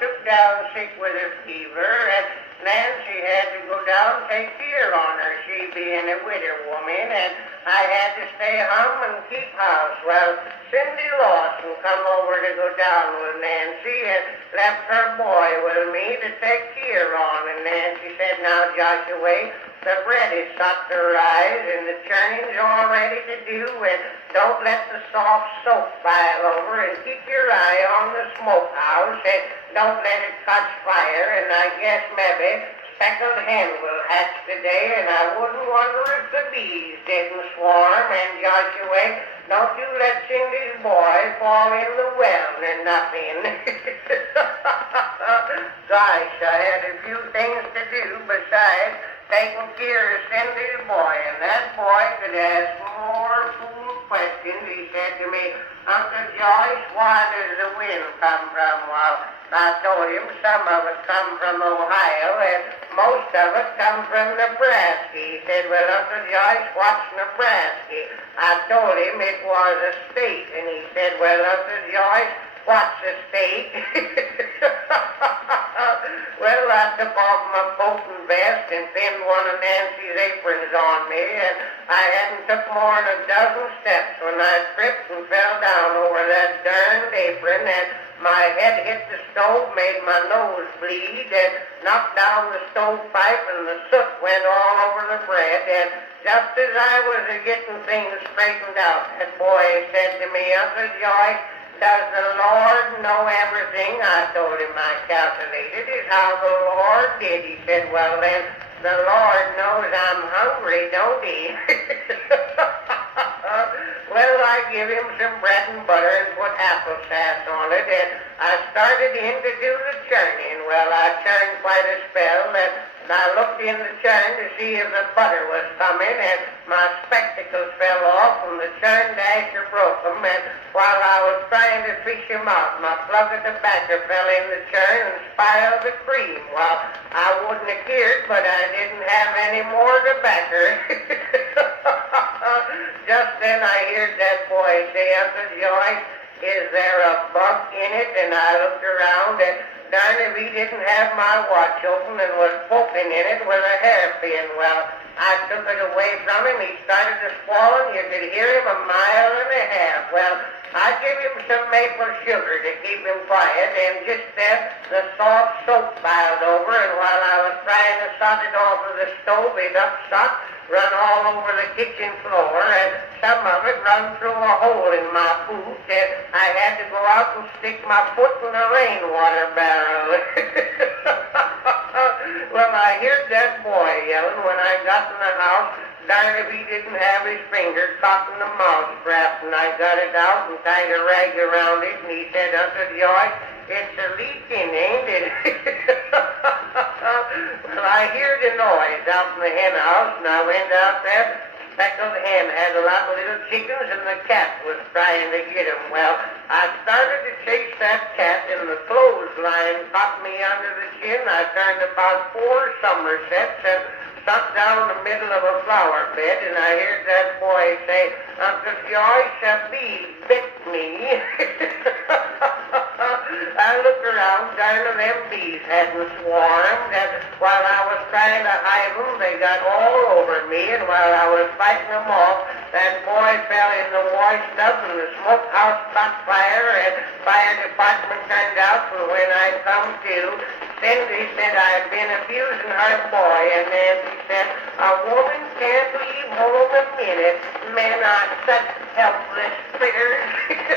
took down sick with a fever, and Nancy had to go down and take care on her, she being a widow woman, and I had to stay home and keep house. Well, Cindy Lawson come over to go down with Nancy and left her boy with me to take care on, and Nancy said, now, Joshua, the bread is soaked to rise and the churning's all ready to do, and don't let the soft soap pile over, and keep your eye on the smokehouse, and don't let it catch fire, and I guess maybe speckled hen will hatch today, and I wouldn't wonder if the bees didn't swarm, and Joshua, don't you let Cindy's boy fall in the well or nothing. Gosh, I had a few things to do besides taking care of Cindy's boy, and that boy could ask more fool questions. He said to me, Uncle Joyce, where does the wind come from? Well, I told him some of it come from Ohio, and most of it come from Nebraska. He said, well, Uncle Joyce, what's Nebraska? I told him it was a state, and he said, well, Uncle Joyce, what's a state? Well, I took off my coat and vest and pinned one of Nancy's aprons on me, and I hadn't took more than a dozen steps when I tripped and fell down over that darned apron, and my head hit the stove, made my nose bleed, and knocked down the stovepipe, and the soot went all over the bread, and just as I was getting things straightened out, that boy said to me, Uncle Joyce, does the Lord know everything? I told him I calculated it how the Lord did. He said, well then, the Lord knows I'm hungry, don't he? Well, I give him some bread and butter and put applesauce on it, and I started in to do the churning. Well, I churned quite a spell, and I looked in the churn to see if the butter was coming, and my spectacles fell off, and the churn dasher broke them, and while I was trying to fish them out, my plug of tobacco fell in the churn and spiled the cream. Well, I wouldn't have cared, but I didn't have any more tobacco. Just then I heard that boy say, Uncle Joyce, is there a bug in it? And I looked around, and darn if he didn't have my watch open and was poking in it with a hairpin. Well, I took it away from him. He started to squall, and you could hear him a mile and a half. Well, I gave him some maple sugar to keep him quiet, and just then the soft soap piled over, and while I was trying to sot it off of the stove, it upset, run all over the kitchen floor, and some of it run through a hole in my boot, and I had to go out and stick my foot in the rainwater barrel. Well, I heard that boy yelling when I got in the house. Darn if he didn't have his finger caught in the mouse trap, and I got it out and tied a rag around it, and he said, Uncle Joyce, it's a leaking, ain't it? Well, I heard the noise out in the hen house, and I went out there. Speckled hen had a lot of little chickens, and the cat was trying to get them. Well, I started to chase that cat, and the clothesline caught me under the chin. I turned about 4 somersets and sat down in the middle of a flower bed, and I heard that boy say, Uncle Joyce, a bee bit me. I looked around, darn of them bees hadn't swarmed, and while I was trying to hide them, they got all over me, and while I was fighting them off, that boy fell in the wash tub, and the smokehouse caught fire, and fire department turned out, and when I come to, Cindy said I'd been abusing her boy, and Nancy said, a woman can't leave home a minute. Men are such helpless critters.